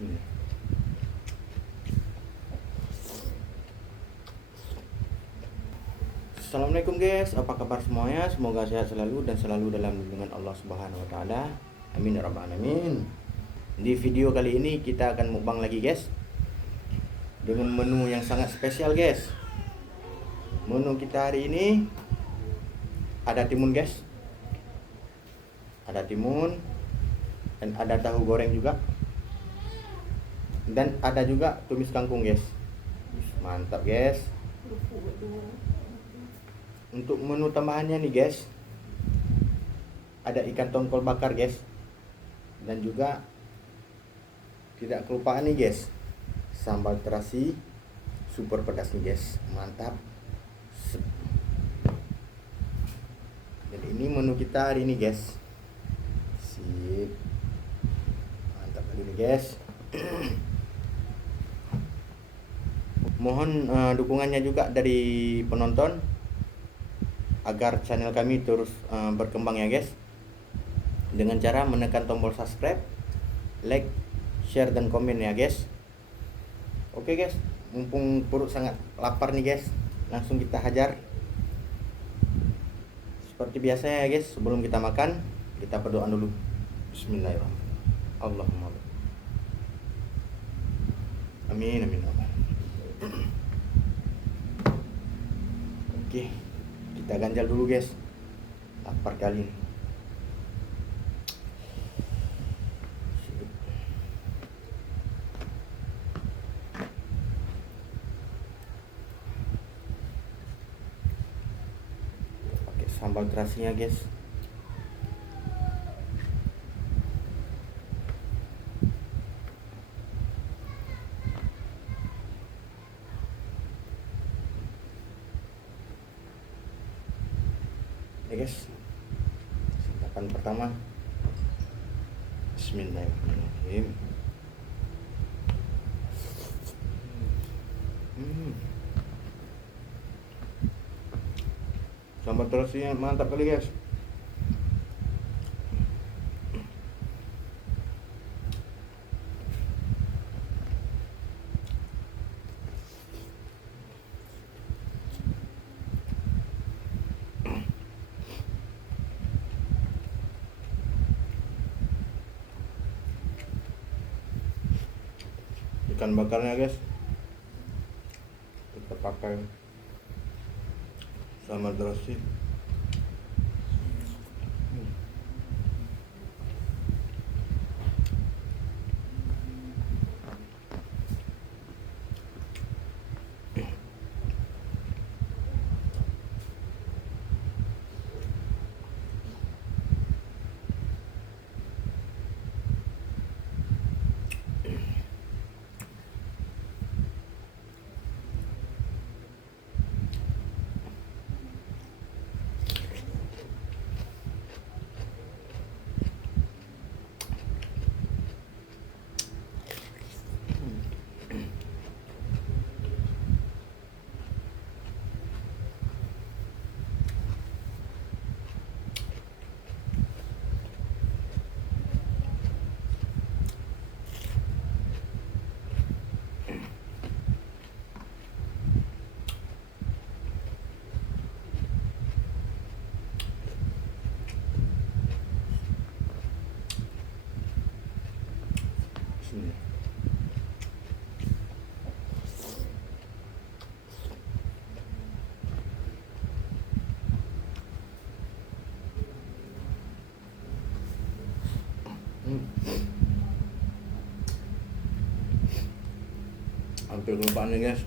Bismillah. Assalamualaikum guys, apa kabar semuanya? Semoga sehat selalu dan selalu dalam lindungan Allah Subhanahu wa taala. Amin ya rabbal alamin. Di video kali ini kita akan mukbang lagi guys, dengan menu yang sangat spesial guys. Menu kita hari ini ada timun guys, ada timun dan ada tahu goreng juga, dan ada juga tumis kangkung guys. Mantap guys. Untuk menu tambahannya nih guys, ada ikan tongkol bakar guys, dan juga tidak kelupaan nih guys, sambal terasi super pedas nih guys. Mantap. Dan ini menu kita hari ini guys. Sip. Mantap kali ini guys. Mohon dukungannya juga dari penonton agar channel kami terus berkembang ya guys, dengan cara menekan tombol subscribe, like, share dan komen ya guys. Oke guys, mumpung perut sangat lapar nih guys, langsung kita hajar. Seperti biasa ya guys, sebelum kita makan kita berdoa dulu. Bismillahirrahmanirrahim. Allahumma amin amin amin. Oke, kita ganjal dulu guys, lapar kali ini. Pakai sambal terasinya guys. Ya guys, santapan pertama. Bismillahirrahmanirrahim. Sambal terasinya mantap kali guys. Ikan bakarnya guys, kita pakai sambal terasi. Hampir kelupaan nih guys.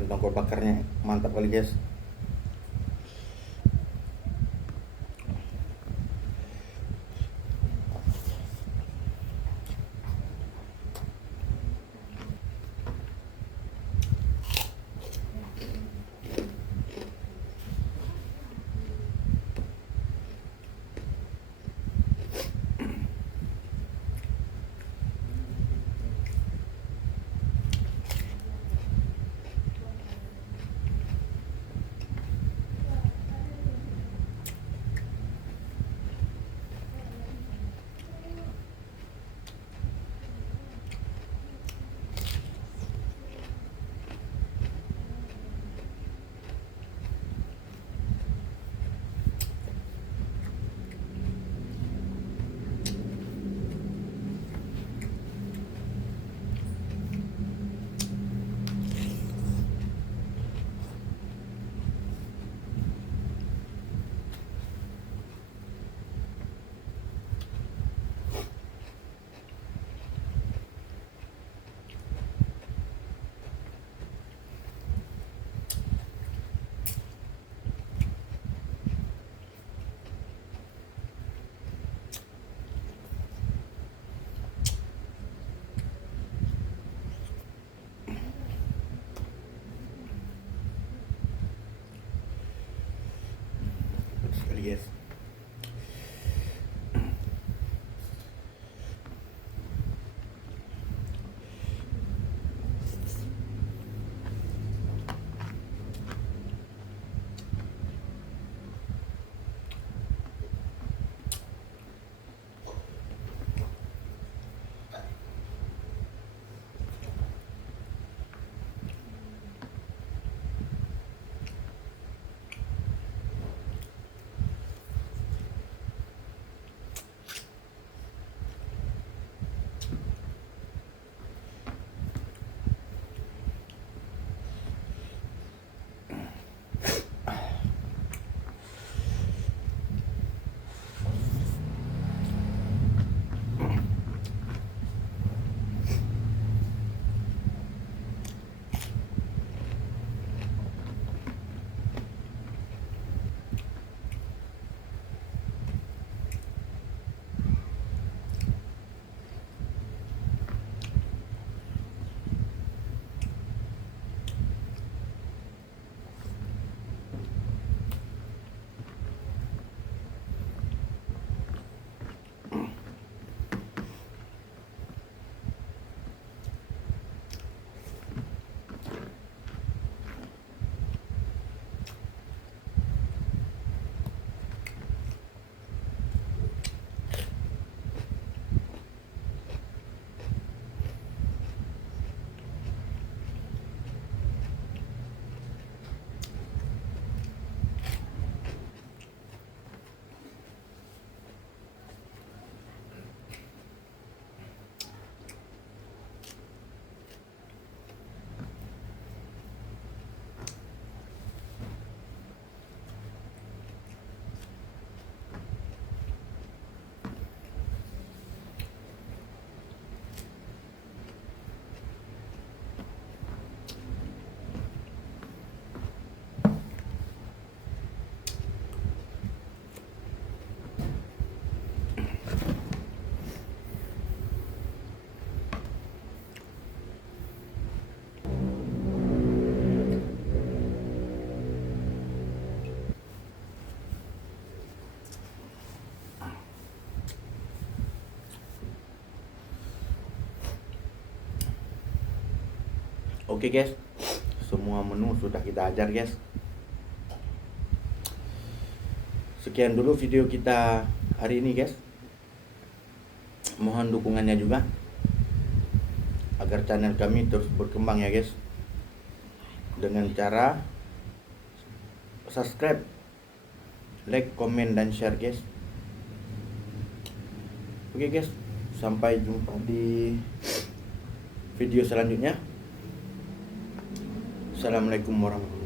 Kentang kol bakarnya mantap kali guys. Sekali guys. Oke guys, semua menu sudah kita ajar guys. Sekian dulu video kita hari ini guys. Mohon dukungannya juga agar channel kami terus berkembang ya guys, dengan cara subscribe, like, komen, dan share guys. Oke guys, sampai jumpa di video selanjutnya. Assalamualaikum warahmatullahi wabarakatuh.